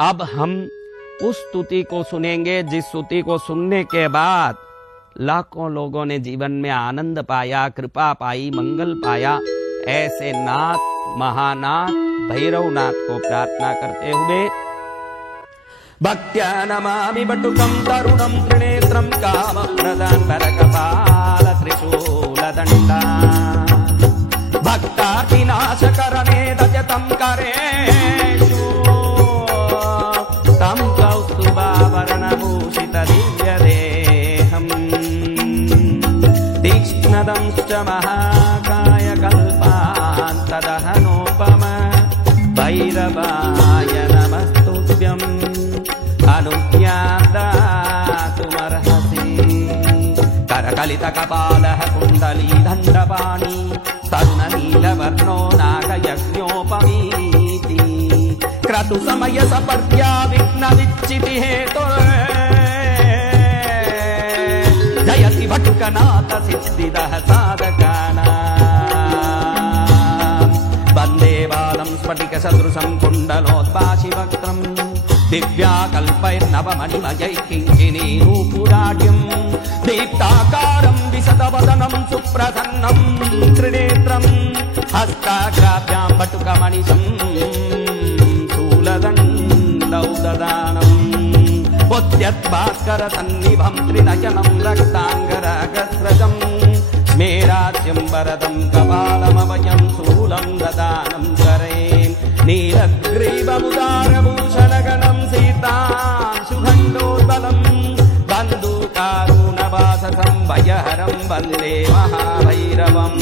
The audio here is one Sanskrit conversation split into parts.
अब हम उस स्तुति को सुनेंगे जिस स्तुति को सुनने के बाद लाखों लोगों ने जीवन में आनंद पाया, कृपा पाई, मंगल पाया। ऐसे नाथ, महानाथ भैरवनाथ को प्रार्थना करते हुए भक्त्या नमामि बटुकं तरुणं त्रिनेत्रं कामप्रदां वरकपाल त्रिशूलदण्डा भक्तार्तिनाशकरणे दजतं करेषु तं कौस्तुभाभरणभूषितदिव्यदेहं तीक्ष्णदंश्च महाकायकल्पान्तदहनोपम भैरवाय नमस्तुभ्यम् अनुज्ञादातुमर्हसि करकलितकपालः कुण्डलीदण्डपाणि तरुणनीलवर्णो नागयज्ञोपवीति क्रतुसमयसपर्या विघ्नविच्चितिहेतुः जयति भटुकनाथ सिद्धिदः साधकानां वन्दे बालं स्फटिकसदृशं कुण्डलोद्भासिवक्त्रम् दिव्याकल्पैर्नवमणिमयैः किञ्चिनीरूपुराढ्यं दीप्ताकारं विशदवदनं सुप्रसन्नं त्रिनेत्रं हस्ताग्राभ्यां बटुकमणिशं शूलदण्डौ ददानम् उद्यद्भास्करसन्निभं त्रिनयनं रक्ताङ्गरागस्रजं स्मेराज्यं वरदं कपालमभयं शूलं ददानं करे नीलग्रीवमुदारभूषणगणं सीतां सुगन्धोद्बलं बन्धुकारुणवाससं भयहरं वन्दे महाभैरवं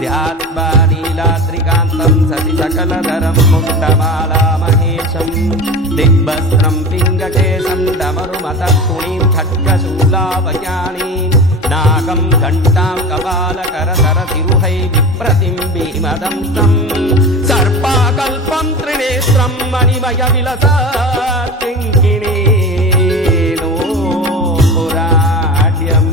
ध्यात्वा नीलाद्रिकान्तं सति सकलधरं मुक्तमालामहेशं दिग्वस्त्रं पिङ्गकेशं डमरुमतः कुणीं खड्गशूलाभयाणीं नागं घण्टां कपालकरधरतिरुहै विप्रतिम्बिमदंसं सर्पाकल्पं त्रिनेत्रं मणिमयविलसत्किङ्किणीनो पुराढ्यम्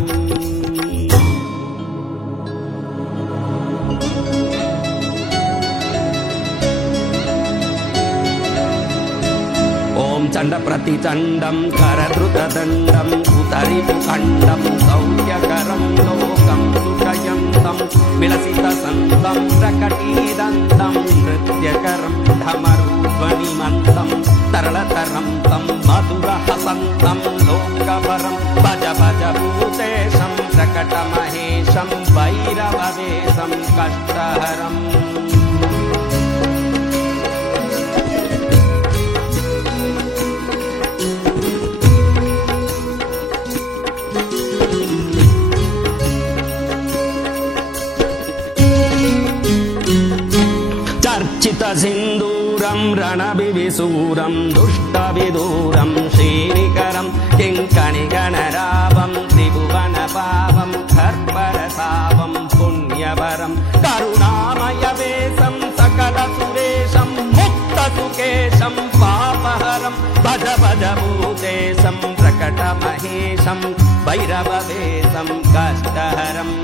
ॐ चण्डप्रतिचण्डं करधृतदण्डं कुतरिपुखण्डं सौख्यकरं लोकं सुखयन्तं विलसितसन्तं प्रकटीदन्तं नृत्यकरं धमरुध्वनिमन्तं तरलतरं तं मधुरहसन्तं लोकवरं भज भज भूतेशं प्रकटमहेशं भैरववेशं कष्टहरम् सिन्दूरं रणविविसूरं दुष्टविदूरं श्रीनिकरं किङ्कणिगणरावं त्रिभुवनपावं खर्परसावं पुण्यवरं करुणामयवेशं सकलसुरेशं मुक्तसुकेशं पापहरं भज भज भूतेशं प्रकटमहेशं भैरववेशं कष्टहरम्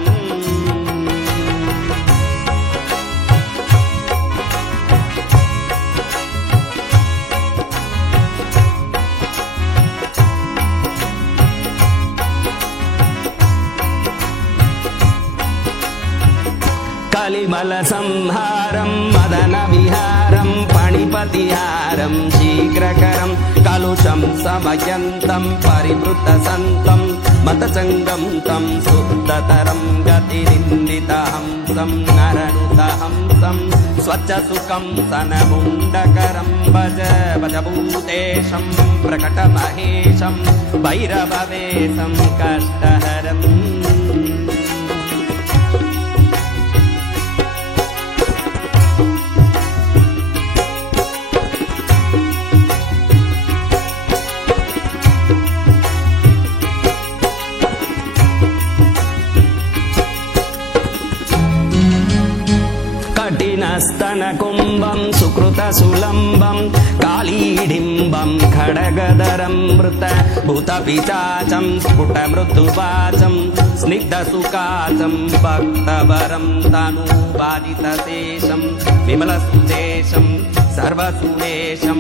कलिमलसंहारं मदनविहारं पणिपतिहारं शीघ्रकरं कलुषं समयन्तं परिवृतसन्तं मतचङ्गं तं शुद्धतरं गतिनिन्दितहंसं नरनुतहंसं स्वच्छसुखं सनमुण्डकरं भज भज भूतेशं प्रकटमहेशं भैरववेशं कष्टहरम् स्तनकुम्भं सुकृतसुलम्बं कालीडिम्बं खड्गधरं मृत भूतपिशाचं स्फुटमृदुवाचं स्निग्धसुखाचं भक्तवरं तनुबाधितशेषं विमलसुदेशं सर्वसुरेशं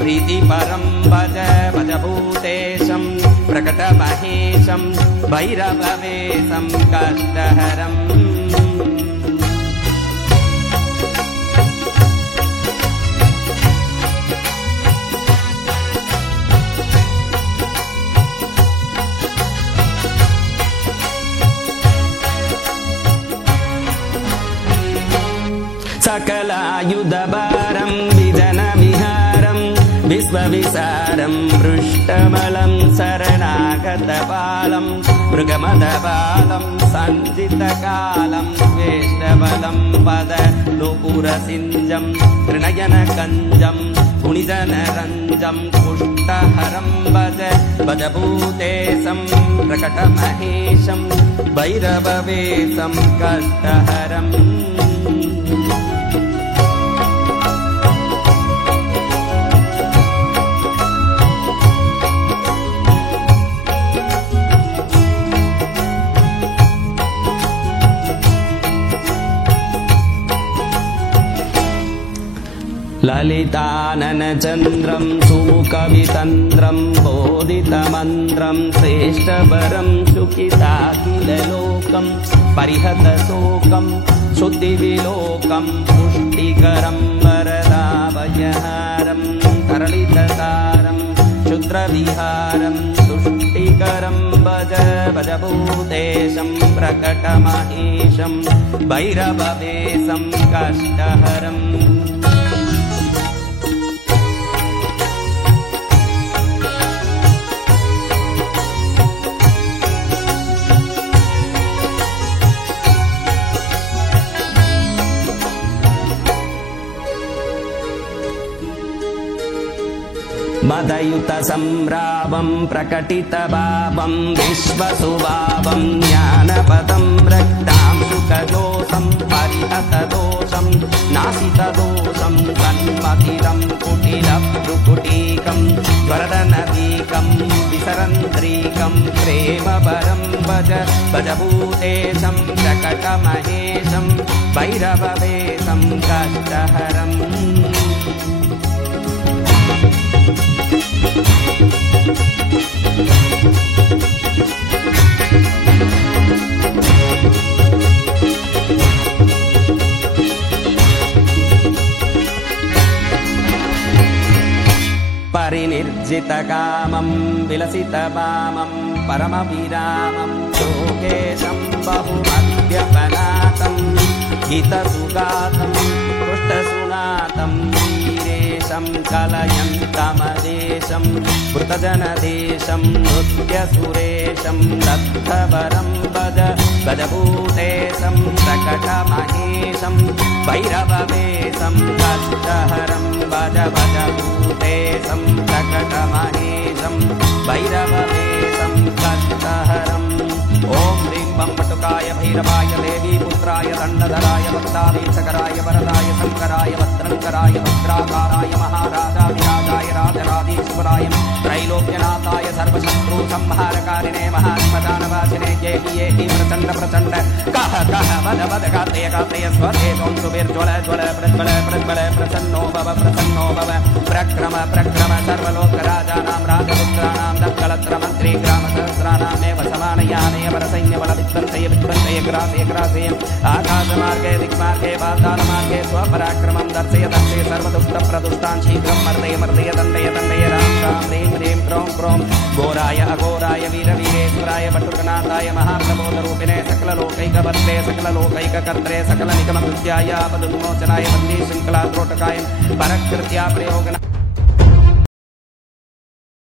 प्रीतिपरं भज भज भूतेशं प्रकटमहेशं भैरववेशं कष्टहरम् सकलायुधभारं विजनविहारं विश्वविसारं पृष्ठबलं शरणागतपालं मृगमदपालं सञ्जितकालं श्रेष्ठबलं पदलोपुरसिञ्जं त्रिनयनकञ्जं गुणिजनरञ्जं पुष्टहरं भज भज भूतेशं प्रकटमहेशं भैरववेशं कष्टहरम् ललिताननचन्द्रं सुमुखवितन्द्रं बोधितमन्त्रं श्रेष्ठवरं सुखिताखिललोकं परिहतशोकं शुद्धिविलोकं पुष्टिकरं वरदाभयहारं तरलितसारं क्षुद्रविहारं तुष्टिकरं भज भज भूतेशं प्रकटमहेशं भैरववेशं कष्टहरम् मदयुतसम्रावं प्रकटितभावं विश्वसुभावं ज्ञानपदं रक्तां सुखदोषं परिहतदोषं नासितदोषं सन्मतिरं कुटिलभ्रुकुटीकं वरदनदीकं विसरन्त्रीकं प्रेमपरं भज भज भूतेशं प्रकटमहेशं भैरववेशं कष्टहरम् परिनिर्जितकामं विलसितवामं परमविरामं योगेशं बहुमद्यपनातं हितसुगातं पुष्टसुनातं वीरेशं कलयन्तमदेशं कृतजनदेशं नृत्यसुरेशं दत्तवरं भज भज भूतेशं प्रकटमहेशं भैरववेशं कष्टहरं भज भज भूतेशं प्रकटमहेशं भैरववेशं कष्टहरम् ॐ ह्रीं बं पटुकाय भैरवाय देवी पुत्राय दण्डधराय भक्तावीशकराय वरदाय शङ्कराय भद्रङ्कराय भद्राकाराय महाराजाधिराजाय राजराधीश्वराय त्रैलोक्यनाथाय सर्वशत्रुसंहारकारिणे महात्मदानवासिने जेहि प्रचण्ड प्रचण्ड कः कः वद वद गात्रय गात्रय स्वदेवं सुवीर्ज्वल ज्वल प्रज्वल प्रज्वल प्रसन्नो भव प्रक्रम प्रक्रम सर्वलोकराजानां राजपुत्राणां दक्कलत्रमन्त्री ग्रामसहस्राणामेव समानयानेव रसैन्यबलविध्वंसय विध्वंसय ग्रासय ग्रासय आकाशमार्गे दिक्मार्गे पातालमार्गे स्वपराक्रमं दर्शय दर्शय सर्वदुष्टप्रदुष्टान् शीघ्रं मर्दय मर्दय दण्डय दण्डय रां रां ह्रीं ह्रीं क्रों क्रों घोराय अघोराय वीरवीरेश्वराय पटुकनाथाय महाप्रबोधरूपिणे सकललोकैकभद्रे सकललोकैककर्त्रे सकलनिगमकृत्याय पदुन्मोचनाय बन्दी शृङ्खलात्रोटकाय परकृत्या प्रयोगन